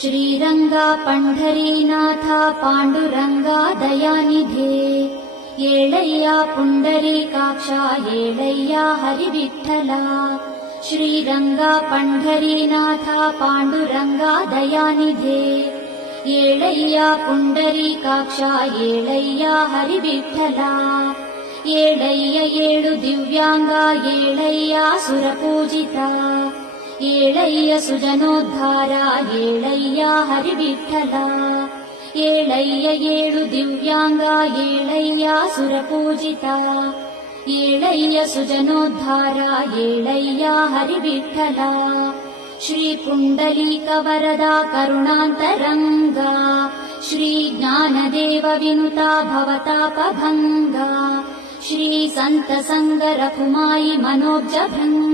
श्रीरंगा पंढरीनाथा पांडुरंगा दयानिधे येळय्या पुंडरीकाक्षा येळय्या हरिविठ्ठला श्रीरंगा पंढरीनाथा पांडुरंगा दयानिधे येळय्या पुंडरीकाक्षा येळय्या हरिविठ्ठला येळय्य येळु दिव्यांगा येळय्या सुरपूजिता येळय्य सुजनोद्धारा येळय्या हरिविठ्ठला येळय्य येळु दिव्यांगा येळय्या सुरपूजिता येळय्य सुजनोद्धारा येळय्या हरिविठ्ठला श्री पुंडलीक वरदा करुणान्तरंगा श्री ज्ञानदेव विनुता भवतापभंगा श्री संत संग रघुमाई मनोब्ज भंगा